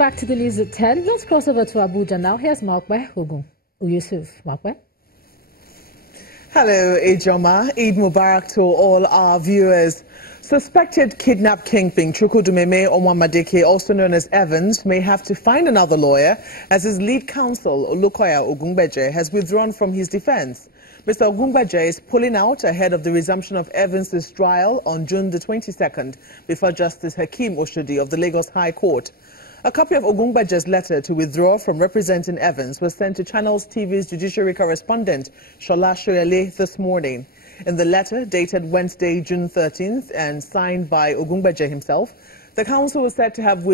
back to the news at 10. Let's cross over to Abuja now. Here's Markwe Ogun Yusuf. Markwe. Hello, Ejoma. Eid Mubarak to all our viewers. Suspected kidnap kingpin Chukwudumeme Onwamadike, also known as Evans, may have to find another lawyer as his lead counsel, Olukoya Ogungbeje, has withdrawn from his defense. Mr. Ogungbeje is pulling out ahead of the resumption of Evans' trial on June the 22nd before Justice Hakeem Oshodi of the Lagos High Court. A copy of Ogungbeje's letter to withdraw from representing Evans was sent to Channels TV's judiciary correspondent, Shola Shoyele, this morning. In the letter, dated Wednesday, June 13th, and signed by Ogungbeje himself, the counsel was said to have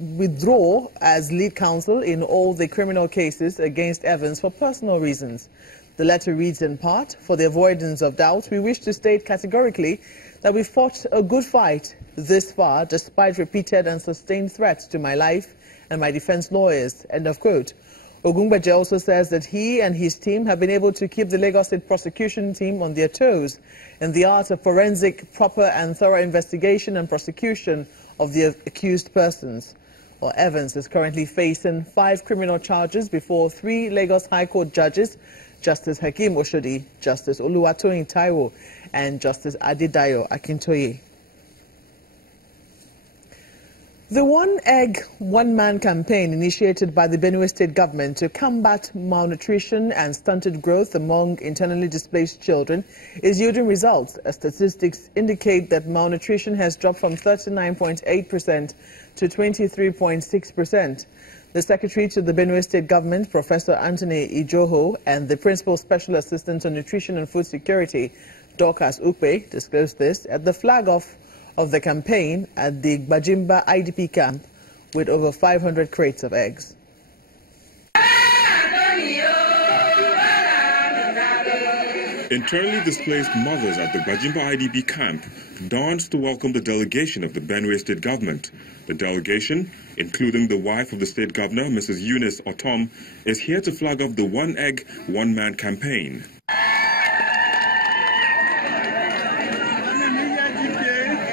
withdraw as lead counsel in all the criminal cases against Evans for personal reasons. The letter reads in part, "For the avoidance of doubt, we wish to state categorically that we fought a good fight this far, despite repeated and sustained threats to my life and my defense lawyers." End of quote. Ogungbeje also says that he and his team have been able to keep the Lagos State prosecution team on their toes in the art of forensic, proper and thorough investigation and prosecution of the accused persons. Well, Evans is currently facing 5 criminal charges before 3 Lagos High Court judges, Justice Hakeem Oshodi, Justice Oluwatoyin Taiwo, and Justice Adedayo Akintoye. The One Egg, One Man campaign initiated by the Benue State government to combat malnutrition and stunted growth among internally displaced children is yielding results, as statistics indicate that malnutrition has dropped from 39.8% to 23.6%. The Secretary to the Benue State government, Professor Anthony Ijoho, and the Principal Special Assistant on Nutrition and Food Security, Dorcas Upe, disclosed this at the flag-off of the campaign at the Bajimba IDP camp with over 500 crates of eggs. Internally displaced mothers at the Bajimba IDP camp danced to welcome the delegation of the Benue State government. The delegation, including the wife of the state governor, Mrs. Eunice Otom, is here to flag off the One Egg, One Man campaign.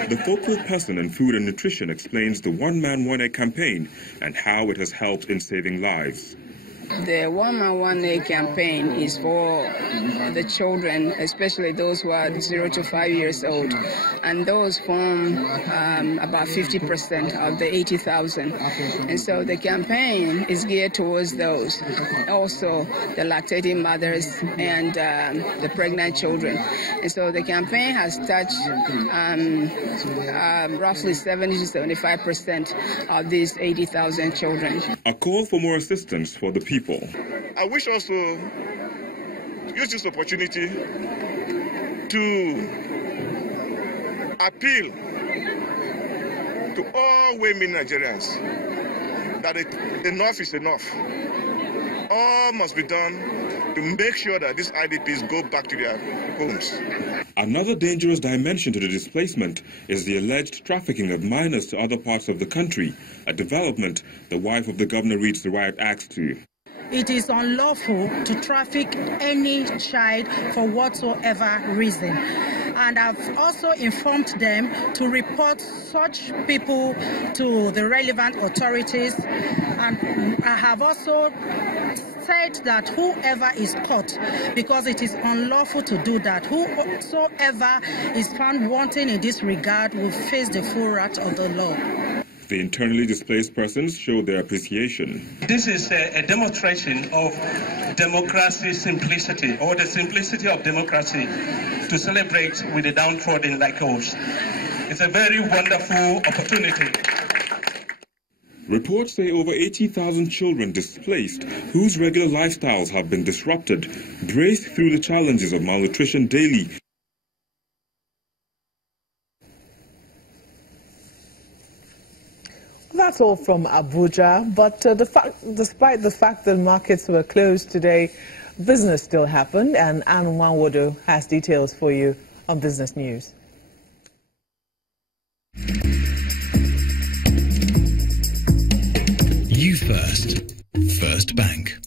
The focal person in food and nutrition explains the One Man, One Egg campaign and how it has helped in saving lives. The One Man, One Egg campaign is for the children, especially those who are 0 to 5 years old, and those form about 50% of the 80,000. And so the campaign is geared towards those, also the lactating mothers and the pregnant children. And so the campaign has touched roughly 70 to 75% of these 80,000 children. A call for more assistance for the people. I wish also use this opportunity to appeal to all women Nigerians that enough is enough. All must be done to make sure that these IDPs go back to their homes. Another dangerous dimension to the displacement is the alleged trafficking of minors to other parts of the country, a development the wife of the governor reads the riot act to. It is unlawful to traffic any child for whatsoever reason. And I've also informed them to report such people to the relevant authorities. And I have also said that whoever is caught, because it is unlawful to do that, whosoever is found wanting in this regard will face the full wrath of the law. The internally displaced persons show their appreciation. This is a demonstration of democracy simplicity, or the simplicity of democracy, to celebrate with the downtrodden like us. It's a very wonderful opportunity. Reports say over 80,000 children displaced, whose regular lifestyles have been disrupted, brace through the challenges of malnutrition daily. That's all from Abuja, but despite the fact that markets were closed today, business still happened, and Anne Nwanwodo has details for you on Business News. You first. First Bank.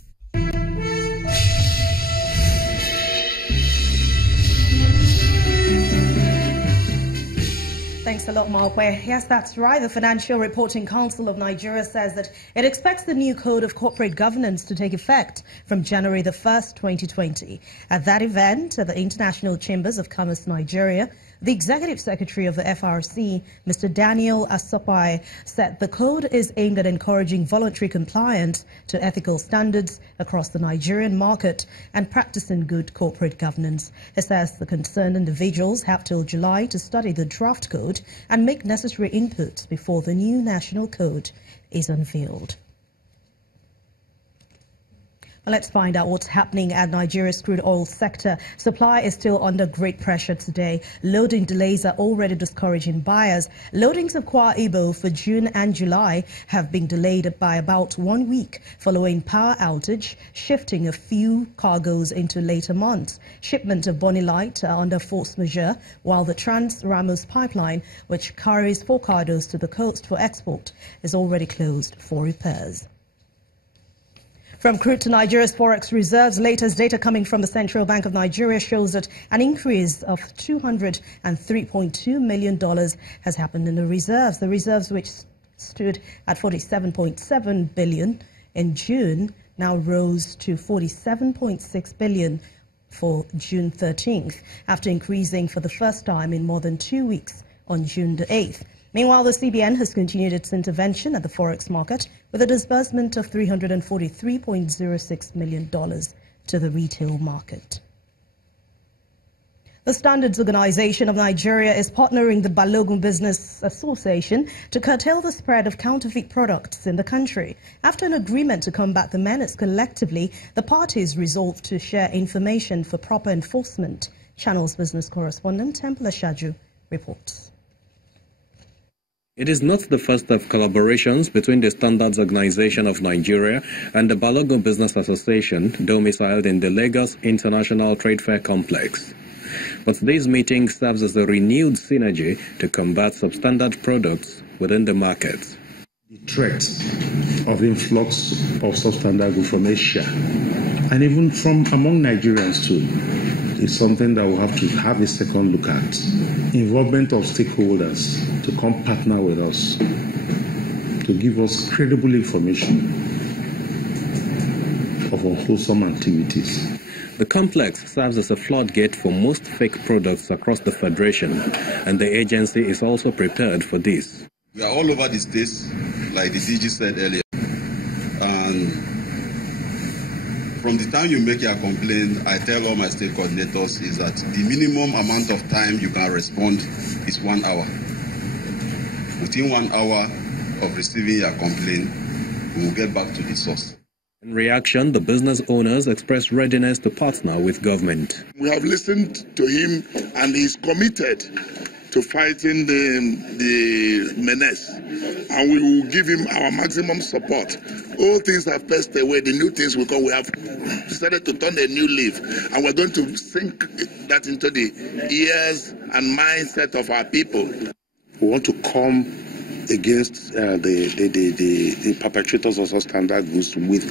Thank Thanks a lot, Mark. Well, yes, that's right. The Financial Reporting Council of Nigeria says that it expects the new Code of Corporate Governance to take effect from January the 1st, 2020. At that event, at the International Chambers of Commerce, Nigeria, the Executive Secretary of the FRC, Mr. Daniel Asopai, said the code is aimed at encouraging voluntary compliance to ethical standards across the Nigerian market and practicing good corporate governance. He says the concerned individuals have till July to study the draft code and make necessary inputs before the new national code is unveiled. Let's find out what's happening at Nigeria's crude oil sector. Supply is still under great pressure today. Loading delays are already discouraging buyers. Loadings of Kwa Ibo for June and July have been delayed by about 1 week following power outage, shifting a few cargoes into later months. Shipment of Bonny Light are under force majeure, while the Trans-Ramos pipeline, which carries 4 cargoes to the coast for export, is already closed for repairs. From crude to Nigeria's forex reserves, latest data coming from the Central Bank of Nigeria shows that an increase of $203.2 million has happened in the reserves. The reserves, which stood at $47.7 billion in June, now rose to $47.6 billion for June 13th, after increasing for the first time in more than 2 weeks on June the 8th. Meanwhile, the CBN has continued its intervention at the forex market with a disbursement of $343.06 million to the retail market. The Standards Organization of Nigeria is partnering the Balogun Business Association to curtail the spread of counterfeit products in the country. After an agreement to combat the menace collectively, the parties resolved to share information for proper enforcement. Channel's business correspondent Templar Shaju reports. It is not the first of collaborations between the Standards Organization of Nigeria and the Balogun Business Association, domiciled in the Lagos International Trade Fair Complex. But this meeting serves as a renewed synergy to combat substandard products within the market. The threat of influx of substandard goods from Asia, and even from among Nigerians too, is something that we'll have to have a second look at. Involvement of stakeholders to come partner with us, to give us credible information of unwholesome activities. The complex serves as a floodgate for most fake products across the Federation, and the agency is also prepared for this. We are all over the states, like the DG said earlier. And from the time you make your complaint, I tell all my state coordinators is that the minimum amount of time you can respond is 1 hour. Within 1 hour of receiving your complaint, we will get back to the source. In reaction, the business owners expressed readiness to partner with government. We have listened to him and he's committed to fighting the menace, and we will give him our maximum support. All things have passed away, the new things will come. We have decided to turn a new leaf, and we're going to sink that into the ears and mindset of our people. We want to come against the perpetrators of substandard goods with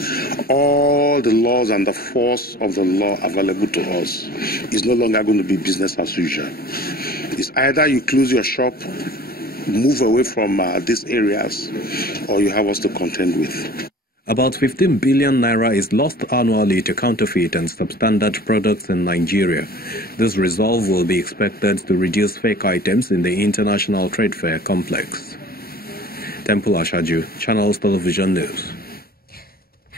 all the laws and the force of the law available to us. It's no longer going to be business as usual. It's either you close your shop, move away from these areas, or you have us to contend with. About 15 billion naira is lost annually to counterfeit and substandard products in Nigeria. This resolve will be expected to reduce fake items in the International Trade Fair Complex. Temple Ashaju, Channels Television News.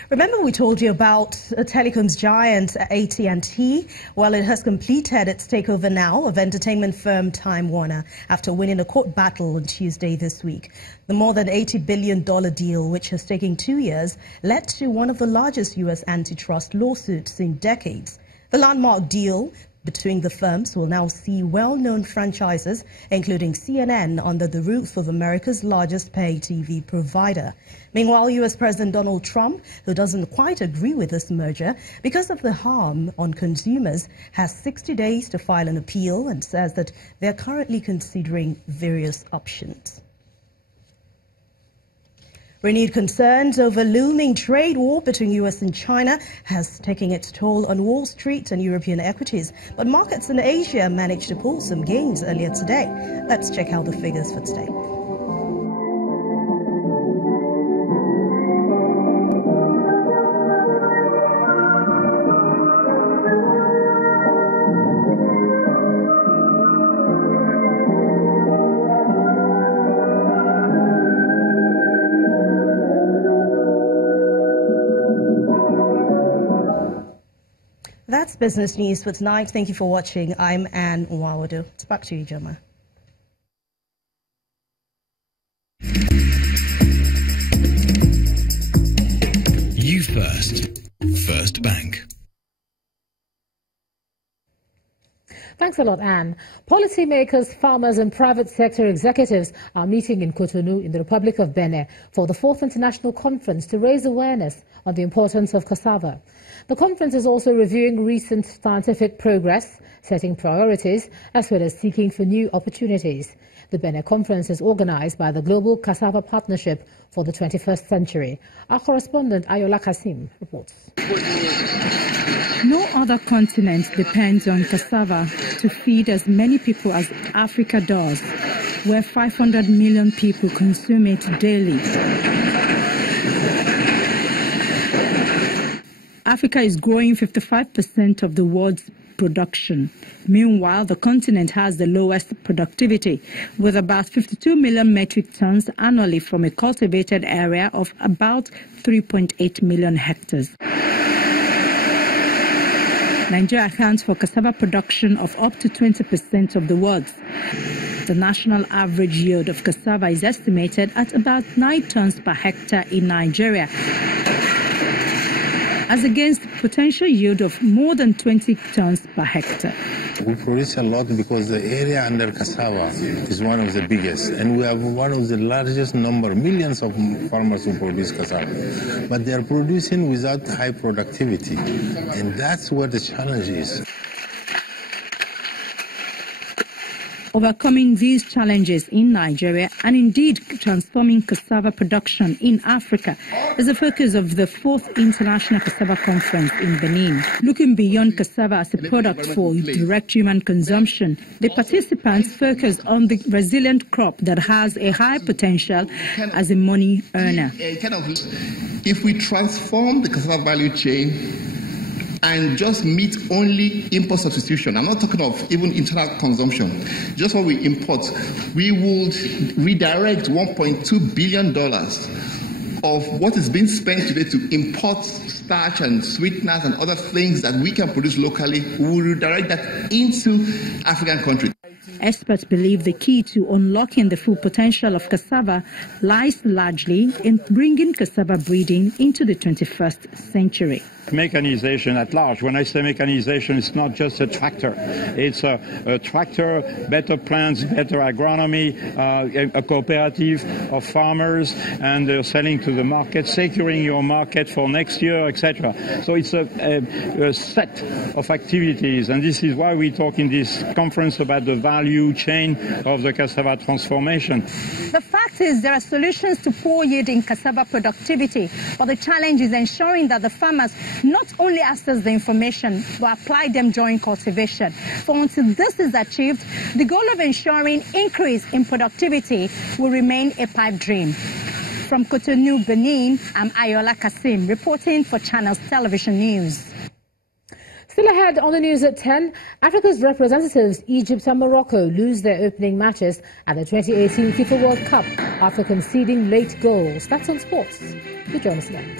Remember we told you about a telecoms giant AT&T? Well, it has completed its takeover now of entertainment firm Time Warner after winning a court battle on Tuesday this week. The more than $80 billion deal, which has taken 2 years, led to one of the largest U.S. antitrust lawsuits in decades. The landmark deal between the firms will now see well-known franchises, including CNN, under the roof of America's largest pay TV provider. Meanwhile, U.S. President Donald Trump, who doesn't quite agree with this merger because of the harm on consumers, has 60 days to file an appeal and says that they're currently considering various options. Renewed concerns over looming trade war between US and China has taken its toll on Wall Street and European equities, but markets in Asia managed to pull some gains earlier today. Let's check out the figures for today. That's business news for tonight. Thank you for watching. I'm Anne Nwawadu. It's back to you, Joma. You first. First Bank. Thanks a lot, Anne. Policymakers, farmers and private sector executives are meeting in Cotonou in the Republic of Benin for the 4th International Conference to raise awareness on the importance of cassava. The conference is also reviewing recent scientific progress, setting priorities, as well as seeking for new opportunities. The Benin Conference is organized by the Global Cassava Partnership for the 21st Century. Our correspondent Ayola Kasim reports. No other continent depends on cassava to feed as many people as Africa does, where 500 million people consume it daily. Africa is growing 55% of the world's production. Meanwhile, the continent has the lowest productivity, with about 52 million metric tons annually from a cultivated area of about 3.8 million hectares. Nigeria accounts for cassava production of up to 20% of the world's. The national average yield of cassava is estimated at about 9 tons per hectare in Nigeria, as against potential yield of more than 20 tons per hectare. We produce a lot because the area under cassava is one of the biggest, and we have one of the largest number, millions of farmers who produce cassava. But they are producing without high productivity, and that's where the challenge is. Overcoming these challenges in Nigeria and indeed transforming cassava production in Africa is the focus of the 4th International Cassava Conference in Benin. Looking beyond cassava as a product for direct human consumption, the participants focus on the resilient crop that has a high potential as a money earner. If we transform the cassava value chain and just meet only import substitution, I'm not talking of even internal consumption, just what we import, we would redirect $1.2 billion of what is being spent today to import starch and sweeteners and other things that we can produce locally. We will redirect that into African countries. Experts believe the key to unlocking the full potential of cassava lies largely in bringing cassava breeding into the 21st century. Mechanization at large. When I say mechanization, it's not just a tractor. It's a tractor, better plants, better agronomy, a cooperative of farmers, and selling to the market, securing your market for next year, etc. So it's a set of activities, and this is why we talk in this conference about the value chain of the cassava transformation. The fact is there are solutions to poor yield in cassava productivity, but the challenge is ensuring that the farmers not only access the information, but apply them during cultivation. For until this is achieved, the goal of ensuring increase in productivity will remain a pipe dream. From Cotonou, Benin, I'm Ayola Kasim, reporting for Channels Television News. Still ahead on the news at 10, Africa's representatives, Egypt and Morocco, lose their opening matches at the 2018 FIFA World Cup after conceding late goals. That's on sports. You join us again.